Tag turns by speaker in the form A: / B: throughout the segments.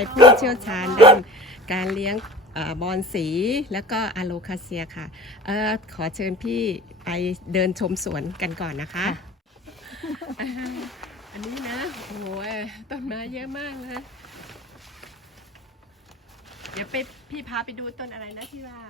A: ผู้เชี่ยวชาญด้านการเลี้ยงบอนสีแล้วก็อะโลคาเซียค่ะขอเชิญพี่ไปเดินชมสวนกันก่อนนะคะอันนี้นะโอ้ยต้นไม้เยอะมากเลยเดี๋ยวพี่พาไปดูต้นอะไรนะที่ว่า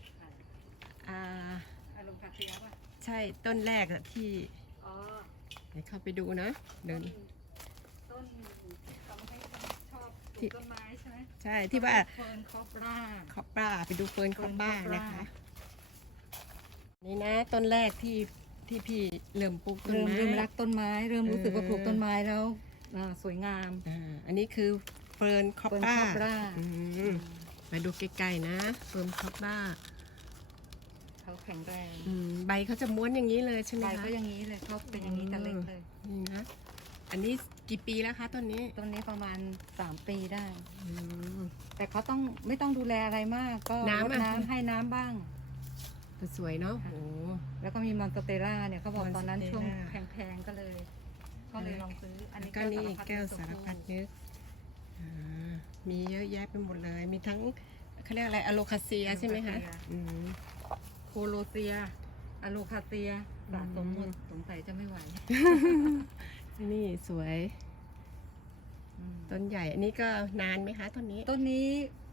B: อะโลคาเซียป่ะ
A: ใช่ต้นแรกที่
B: อ๋อ
A: เดี๋ยวเข้าไปดูนะเดิน
B: ต้นเขาให้ชอบปลูกต้นไม้ใช่ไหม
A: ใช่ที่ว่า
B: เฟิร์นคอปรา
A: คอปราไปดูเฟิร์นคอปรานะคะนี่นะต้นแรกที่พี่เริ่มปลูกต้นไม้
B: เริ่มรักต้นไม้เริ่มรู้สึกว่าปลูกต้นไม้แล้วสวยงาม
A: อันนี้คือเฟิร์นคอปรา
B: คอปรา
A: มาดูใกล้ๆนะเฟิร์นคอปรา
B: เขาแข็งแรง
A: ใบเขาจะม้วนอย่างนี้เลยใช่ไหม
B: ใบ
A: คะ
B: ก็อย่างนี้เลยเขาเป็นอย่างนี้แต่เล็กเลย
A: นี่นะอันนี้กี่ปีแล้วคะต้นนี้
B: ต้นนี้ประมาณ3 ปีได้
A: อืม
B: แต่เขาต้องไม่ต้องดูแลอะไรมากก็
A: น้ำ
B: รด
A: อะ
B: น้ำให้น้ำบ้าง
A: แต่สวยเนาะ
B: ค่ะ
A: โอ้
B: แล้วก็มีมอนสเตลล่าเนี่ยเขาบอกตอนนั้น
A: มอนสเตล
B: ช่วง
A: ล่า
B: แพงๆก็เลยลองซื้ออันนี้
A: ก็นี่แก้วสารพัด
B: นึก
A: นึกมีเยอะแยะไปหมดเลย มีทั้งเขาเรียกอะไรอะโลคาเซียใช่ไหมคะอืม
B: โคโลเซียอะโลคาเซียสะสมหมดสงสัยจะไม่ไหว
A: นี่สวยต้นใหญ่อันนี้ก็นานไหมคะต้นนี้
B: ต้นนี้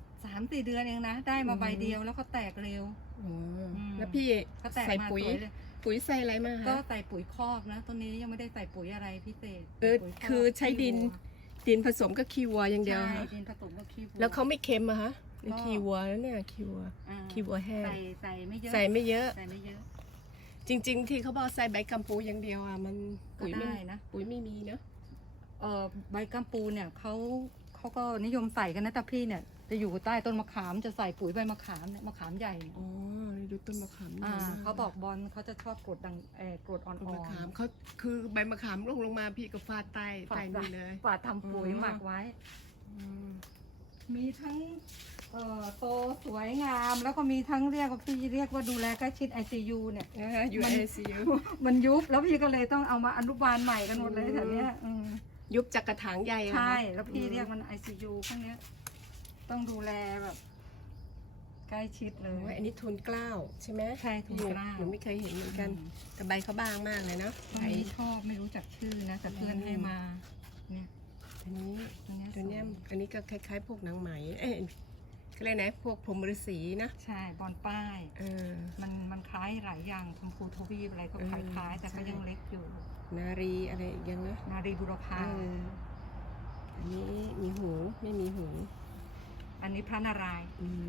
B: 3-4 เดือนเองนะ ได้มาใบเดียวแล้วก็แตกเร็ว
A: โอ้แล้วพี่
B: ก็แตก
A: ใส่
B: มา
A: ปุ๋ย
B: สวยเลย
A: ปุ๋ยใส่อะไรมา
B: ก็
A: คะ
B: ใส่ปุ๋ยคอกนะต้นนี้ยังไม่ได้ใส่ปุ๋ยอะไรพิเศษ
A: เออ
B: ปุ๋ยก
A: คือใช้ดิน ดินผสมกับขี้วัวอย่างเดียว
B: ใช่
A: ค่ะ
B: ดินผสมกับขี้วัว
A: แล้วเขาไม่เค็มอะคะ
B: ก็
A: ขี้วัวแล้วเนี่ยขี้วัว
B: อ่า
A: ขี้วัวแห้ง
B: ใส่ไม่เยอะ
A: ใส่ไม่เยอะ
B: ใส่ไม่เยอะ
A: จริง ๆ ที่เขาบอกใส่ใบกัมปูอย่างเดียวอ่ะมัน
B: ก็
A: ปุ๋ยไม่
B: ได้นะ
A: ปุ๋ยไม่มีเนาะ
B: ใบกัมปูเนี่ยเขาก็นิยมใส่กันนะแต่พี่เนี่ยจะอยู่ใต้ต้นมะขามจะใส่ปุ๋ยใบมะขามเนี่ยมะขามใหญ่เนี่ย
A: อ๋อดูต้นมะขามใหญ่ม
B: เขาบอกบอลเขาจะชอบกรดดังกรดอ่อน
A: ต้นมะขาม
B: ๆ
A: เขาคือใบมะขามลงมาพี่ก็ฟาดใต้
B: ฝา
A: ใต้
B: ด
A: นี่เลย
B: ฝาดทำปุ๋ย
A: อ๋อ
B: หมักไว้
A: อืม
B: มีทั้งโตสวยงามแล้วก็มีทั้งเรียกว่าพี่เรียกว่าดูแลใกล้ชิด ICU เนี่ย
A: อยู่
B: มัน
A: ICU
B: มันยุบแล้วพี่ก็เลยต้องเอามาอนุบาลใหม่กันหมดเลยแถวเนี้ย
A: ยุบจากกระถางใหญ่เหรอคะ
B: ใช่แล้วพี่เรียกมัน ICU พวกเนี้ยต้องดูแลแบบใกล้ชิดเล
A: โอ้ย
B: ย
A: อันนี้ทุนเกล้าใช่ไหม
B: ใช่ทุนเกล้า
A: หนูไม่เคยเห็นเหมือนกันแต่ใบเขาบางมากเลยเนาะ
B: ตอนนี้ชอบไม่รู้จักชื่อนะแต่เพื่อนให้มาเนี่ย
A: อันนี้
B: ตัวเนี้ย
A: ตัวเนี้ย
B: สวย
A: อันนี้ก็คล้ายๆพวกหนังไหมเขาเรียกนะพวกพรหมฤาษีนะ
B: ใช่บอลป้าย
A: เออ
B: มันคล้ายหลายอย่างชมพูทวีปอะไรก็คล้ายๆแต่ก็ยังเล็กอยู่
A: นารีอะไรอีกอยังนะ
B: นารีบุรพา
A: อันนี้มีหูไม่มีหู
B: อันนี้พระนารายณ์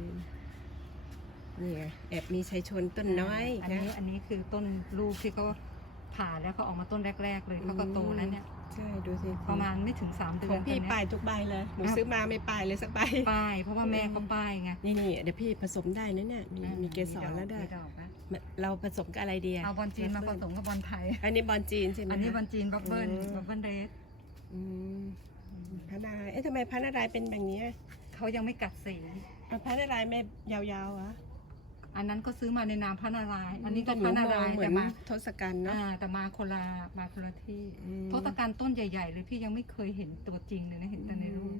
A: นี่ไงแอบมีชัยชนต้นน้อย
B: อัน
A: นะ
B: นี้อันนี้คือต้นลูกที่เขาผ่าแล้วเขาออกมาต้นแรกๆเลยเขาก็โตแล้วเนี่ย
A: ใช่ดูสิ
B: ประมาณไม่ถึง3 เดื
A: ข
B: อ
A: อน งพี่
B: ตอนเนี้ย
A: ป้ายทุกใบเลยหนูซื้อมาไม่ป้ายเลยสักใบ
B: ป้ายเพราะว่าแม่เขาป้ายไง
A: นี่เดี๋ยวพี่ผสมได้นะเนี่ยมีเกสรแล้วได้
B: มีดอกนะ
A: เราผสมกับอะไรดีอะ
B: เอาบอลจีนมาผสมกับบอลไทย
A: อันนี้บอลจีนใช่ไหม
B: อันนี้
A: คะ
B: บอลจีนบับเบิ้ลเรส
A: อืมพระนารายณ์ทำไมพระนารายณ์เป็นแบบนี้อะ
B: เขายังไม่กัดสี
A: พระนารายณ์ไม่ยาวๆอะ
B: อันนั้นก็ซื้อมาในนามพระนารายณ์อันนี้ก็พระนารายณ์
A: เหมือ
B: แต่
A: น
B: มา
A: ทศกัณฐ์เนาะ
B: แต่มาคนละที่
A: อืม
B: ทศกัณฐ์ต้นใหญ่ๆเลยพี่ยังไม่เคยเห็นตัวจริงเลยนะเห็นแต่ในรูป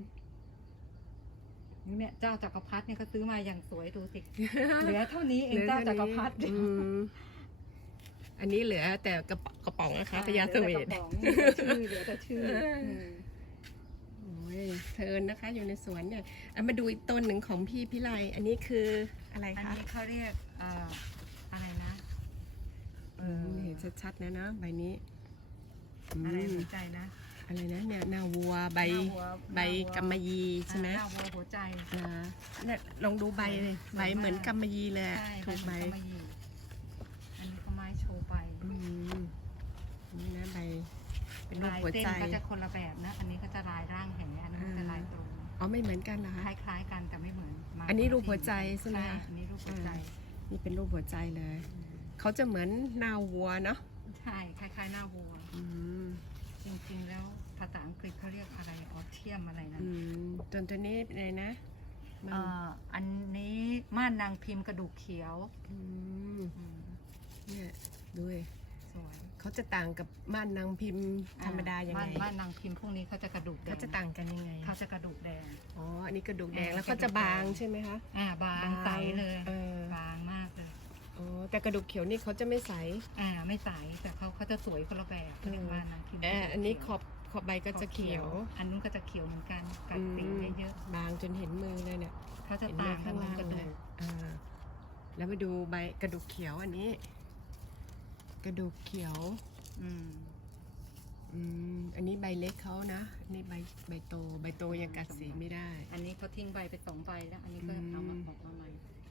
B: เนี่ยเจ้าจักรพรรดิเนี่ยก็ซื้อมาอย่างสวยดูสิ เหลือเท่านี้เองเจ้าจักรพรรดิ
A: อันนี้เหลือแต่กระป๋องนะคะพญาเสวต
B: เหลือแต่ชื่อ
A: โอ้ยเทินนะคะอยู่ในสวนเนี่ยมาดูอีกต้นหนึ่งของพี่พิไลอันนี้คืออะไร
B: อัน
A: คะ
B: นี้เขาเรียกอะไรนะ
A: เห็นชัดๆนะใบนี้
B: อะไรหัวใจนะ
A: อะไรนะเนี่ยหน้าวัวใบ
B: หน้าวัว
A: ใบกำมะหยี่ใช่ไหม
B: หน้าวัวหัวใจ
A: เนี่ยลองดูใบเลยใบเหมือนกำมะหยี่เลย
B: ใช่
A: ถูกใบ
B: ใบกำมะหยี่อันนี้ก็ไม้โชว์ไป
A: นี่นะใบเป็นรูป
B: ลาย
A: หัว
B: เส้น
A: ใจ
B: ก็จะคนละแบบนะ อันนี้ก็จะลายร่างแหอันนี้นจะลายตรง
A: อ๋อไม่เหมือนกันเหรอ
B: ค
A: คะ
B: ล้ายๆกันแต่ไม่เหมือนมา
A: อันนี้รูปหัวใจใช่ไหม
B: ใช่
A: คะ
B: อันนี้รูปหัวใจ
A: นี่เป็นรูปหัวใจเลย เขาจะเหมือนหน้าวัวเนาะ
B: ใช่คล้ายๆหน้าวัว จริงๆแล้วภาษาอังกฤษเขาเรียกอะไรออเทียมอะไรนะ
A: ตัวนี้เป็นอะไรนะมัน
B: อันนี้ม่านนางพิมพ์กระดูกเขียว
A: เนี่ยดูดิ
B: สวย
A: เขาจะต่างกับม่านนางพิมพ์ธรรมดายังไง
B: บ้านนางพิมพ์พวกนี้เขาจะกระดูกแดง
A: เขาจะต่างกันยังไง
B: เขาจะกระดูกแดง
A: อ๋ออันนี้กระดูกแดงแล้วเขาจะบางใช่ไหมคะ
B: บางใสเลย
A: เออ
B: บางมากเลย
A: อ๋อแต่กระดูกเขียวนี่เขาจะไม่ใส
B: ไม่ใสแต่เขาจะสวยคนละแบบเรียกว่านางพิมพ์
A: อันนี้ขอบใบก็จะเขียว
B: อันนู้นก็จะเขียวเหมือนกันกัดสีเยอะ
A: บางจนเห็นมือเลยเนี่ย
B: ๆเขาจะ
A: เห็นมื
B: ต่า
A: อง
B: กั
A: ข้าน ง
B: ตร
A: ล่าง
B: กระ
A: เล
B: ดู
A: ย
B: ก
A: แล้วมาดูใบกระดูกเขียวอันนี้ กระดูกเขียว อันนี้ใบเล็กเขานะอันนี้ใบโตยังกัดสีไม่ได้
B: อันนี้เขาทิ้งใบไป2 ใบแล้ว อันนี้ก็เอามาออกมาใหม่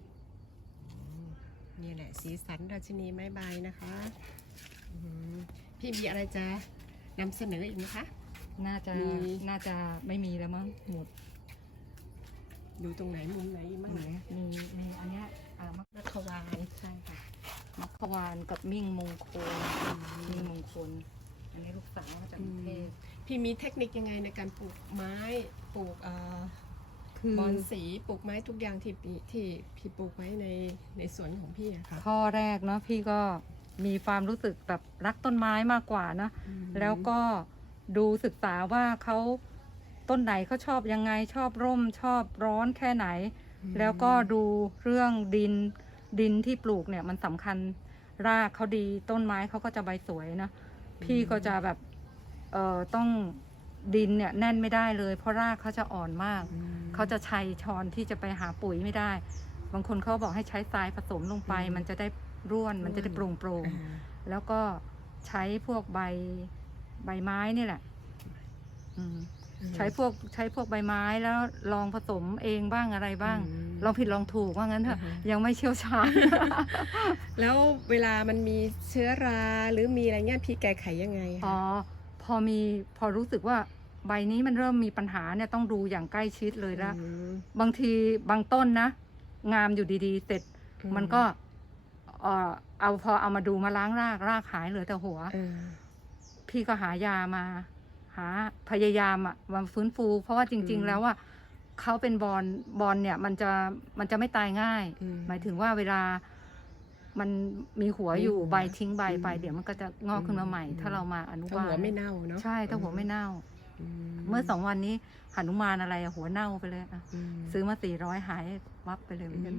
A: นี่แหละสีสันราชินีไม้ใบนะคะพี่มีอะไรจะนำเสนออีกไหมคะ
B: น่าจะไม่มีแล้วมั้งหมด
A: ดูตรงไหนมุมไหนอีกมั้ง
B: ไหนมีอันเนี้ยมัก
A: นัทวาน
B: ใช่ค่ะมัคควานกับมิ่งมงคลมิ่งมงคล อันนี้ลูกสาวมาจากกรุงเทพ
A: พี่มีเทคนิคยังไงในการปลูกไม้ปลูก
B: คือบ
A: อนสีปลูกไม้ทุกอย่างที่พี่ปลูกไว้ในสวนของพี่อะค่ะ
B: ข้อแรกเนาะพี่ก็มีความรู้สึกแบบรักต้นไม้มากกว่านะ แล้วก็ดูศึกษาว่าเขาต้นไหนเขาชอบยังไงชอบร่มชอบร้อนแค่ไหน แล้วก็ดูเรื่องดินที่ปลูกเนี่ยมันสำคัญรากเขาดีต้นไม้เขาก็จะใบสวยนะพี่ก็จะแบบต้องดินเนี่ยแน่นไม่ได้เลยเพราะรากเขาจะอ่อนมากเขาจะใช้ช้อนที่จะไปหาปุ๋ยไม่ได้ บางคนเขาบอกให้ใช้ทรายผสมลงไปมันจะได้ร่วนมันจะได้โปร่งแล้วก็ใช้พวกใบไม้นี่แหละใช้พวกใบไม้แล้วลองผสมเองบ้างอะไรบ้างลองผิดลองถูกว่างั้นเถอะยังไม่เชี่ยวชาญ
A: แล้วเวลามันมีเชื้อราหรือมีอะไรเงี้ยพี่แก้ไขยังไงคะ
B: พอรู้สึกว่าใบนี้มันเริ่มมีปัญหาเนี่ยต้องดูอย่างใกล้ชิดเลยละบางทีบางต้นนะงามอยู่ดีๆเสร็จมันก็พอเอามาดูมาล้างรากหายเหลือแต่หัวพี่ก็หายามาพยายามมาฟื้นฟูเพราะว่าจริงๆแล้วว่าเขาเป็นบอลเนี่ยมันจะไม่ตายง่ายหมายถึงว่าเวลามันมีหัวอยู่ใบทิ้งใบไปเดี๋ยวมันก็จะงอกขึ้นมาใหม่ถ้าเรามาอนุบาล
A: ถ้าหัวไม่เน่าเนาะ
B: ใช่ถ้าหัวไม่เน่าเมื่อ2 วันนี้หนุมานอะไรหัวเน่าไปเลยซื้อมา400หายวับไปเลยเหมือนกัน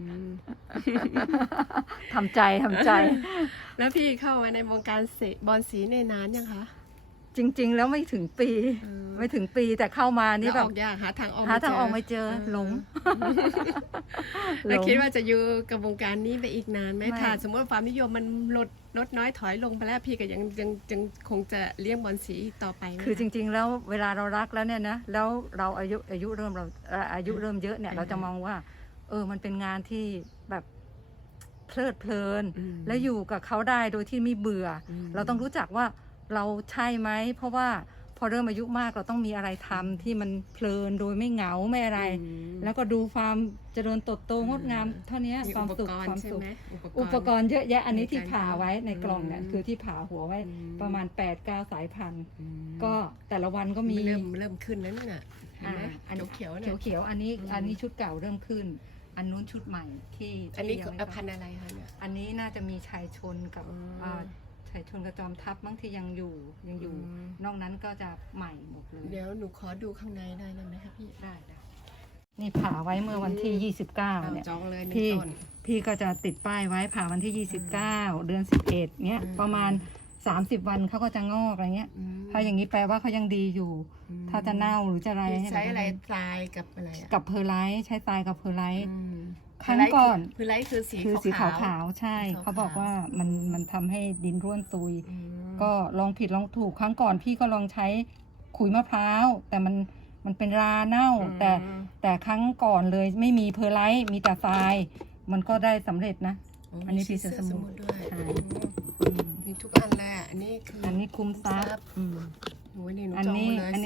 B: ทำใจ
A: แล้วพี่เข้ามาในวงการบอลสีในนานยังคะ
B: จริงๆแล้วไม่ถึงปีแต่เข้ามานี่แบบ
A: หาทางออก
B: ไม่เจอหลง
A: แล้วคิดว่าจะอยู่กับวงการนี้ไปอีกนานไหมถ้าสมมติว่าความนิยมมันลดน้อยถอยลงไปแล้วพี่ก็ยังคงจะเลี้ยงบอลสีต่อไปไหม
B: คือจริงๆแล้วเวลาเรารักแล้วเนี่ยนะแล้วเราอายุเริ่มเยอะเนี่ยเราจะมองว่ามันเป็นงานที่แบบเพลิดเพลินและอยู่กับเขาได้โดยที่ไม่เบื่อเราต้องรู้จักว่าเราใช่ไหมเพราะว่าพอเริ่มอายุมากเราต้องมีอะไรทำที่มันเพลินโดยไม่เหงาไม่อะไรแล้วก็ดูความเจริญเติบโตงดงามเท่านี้ความสุขอุปกรณ์เยอะแยะอันนี้ที่ผ่าไว้ในกล่องเนี่ยคือที่ผ่าหัวไว้ประมาณ 8-9 สายพันธุ์ก็แต่ละวันก็มี
A: เริ่มขึ้นแล้วน่ะอันเขียว
B: อันนี้ชุดเก่าเริ่มขึ้นอันนู้นชุดใหม่ที่
A: อันนี้พันธุ์อะไรคะเนี่ย
B: อันนี้น่าจะมีชายชนกับชายชนกระจอมทัพบางที่ยังอยู่นอกนั้นก็จะใหม่หมดเลย
A: เดี๋ยวหนูขอดูข้างในได้ไหมคะพี่
B: ได้นี่ผ่าไว้เมื่อวันที่29เนี่ย
A: จองเลย
B: พี่ก็จะติดป้ายไว้ผ่าวันที่29เดือน11เนี้ยประมาณ30 วันเขาก็จะงอกอะไรเงี้ยถ้าอย่างนี้แปลว่าเขายังดีอยู่ถ้าจะเน่าหรือจะอะไร
A: ใช้อะไรทรายกับอะไร
B: กับเพอร์ไลท์ใช้ทรายกับเพอร์ไลท์ครั้งก่อน
A: เพอร์ไลท์คือ
B: สีขาวใช่เขาบอกว่ามันทำให้ดินร่วนซุยก็ลองผิดลองถูกครั้งก่อนพี่ก็ลองใช้ขุยมะพร้าวแต่มันเป็นราเน่าแต่ครั้งก่อนเลยไม่มีเพอร์ไลท์มีแต่ทรายมันก็ได้สำเร็จนะอันนี้สีเสือสมุทร
A: ด้วยมีทุกอันแหละอันนี้
B: คุ้มทรัพย์
A: อันนี้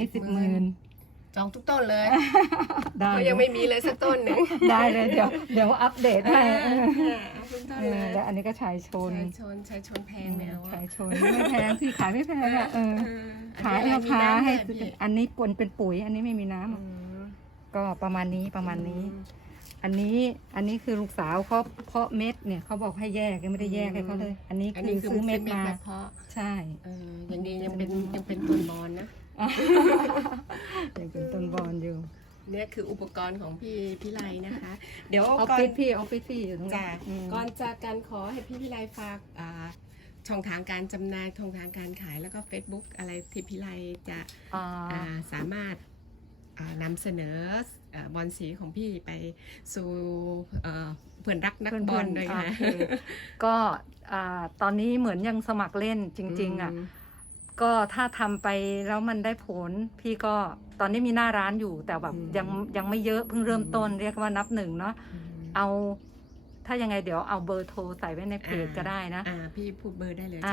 B: 10,000
A: จองทุกต้นเลยได้ยังไม่มีเลยสักต้นหนึ่ง
B: ได้เลยเดี๋ยวอัปเดตให้แล้วอันนี้ก็ชายชน
A: แพงไหมเอา
B: ชายชนไม่แพงพี่ขายไม่แพงขายราคาให้อันนี้เป็นปุ๋ยอันนี้ไม่มีน้ำก็ประมาณนี้อันนี้คือลูกสาวเขาเพาะเม็ดเนี่ยเขาบอกให้แยกยังไม่ได้แยกให้เขาเลย อันนี้
A: อัน
B: คื
A: นี้
B: อ
A: คือ
B: ซื้อเม็ดมา
A: เพาะ
B: ใช่
A: ยังดียังเป็นต้นบอนนะ
B: ยังเป็นต้นบอนอยู่
A: เนี่ยคืออุปกรณ์ของพี่ไลนะคะ เดี๋ยว
B: ออฟ
A: ก่อน
B: ฟิศพี่อยู่ตรงนี้
A: จ้ะ
B: อืม
A: ก่อนจากการขอให้พี่ไลฝากช่องทางการจำหน่ายช่องทางการขายแล้วก็ Facebook อะไรที่พี่ไลจะ สามารถนำเสนอบอลสีของพี่ไปสู่เพื่อนรักนักบอลด้วยค่ะ
B: โอเคก็ตอนนี้เหมือนยังสมัครเล่นจริงๆอ่ะก็ถ้าทำไปแล้วมันได้ผลพี่ก็ตอนนี้มีหน้าร้านอยู่แต่แบบยังไม่เยอะเพิ่งเริ่มต้นเรียกว่านับหนึ่งเนาะเอาถ้ายังไงเดี๋ยวเอาเบอร์โทรใส่ไว้ในเพจก็ได้นะ
A: พี่พูดเบอร์ได้เลย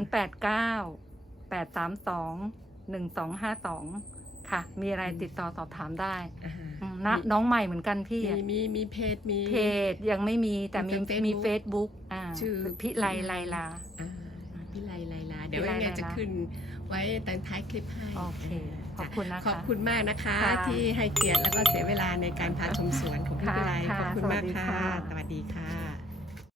B: 089-832-1252ค่ะมีอะไรติดต่อสอบถามได้นะน้องใหม่เหมือนกันพี่
A: มีเพจ
B: เพจยังไม่มีแต่มีเฟซบุ๊ก
A: ชื่อ
B: พิไลไลลา
A: พี่ไลลาเดี๋ยวยังไงจะขึ้นไว้ตอนท้ายคลิปให้
B: โอเคขอบคุณนะคะ
A: ขอบคุณมากนะคะที่ให้เกียรติแล้วก็เสียเวลาในการพาชมสวนของพี่ไลขอบคุณมากค่ะสวัสดีค่ะ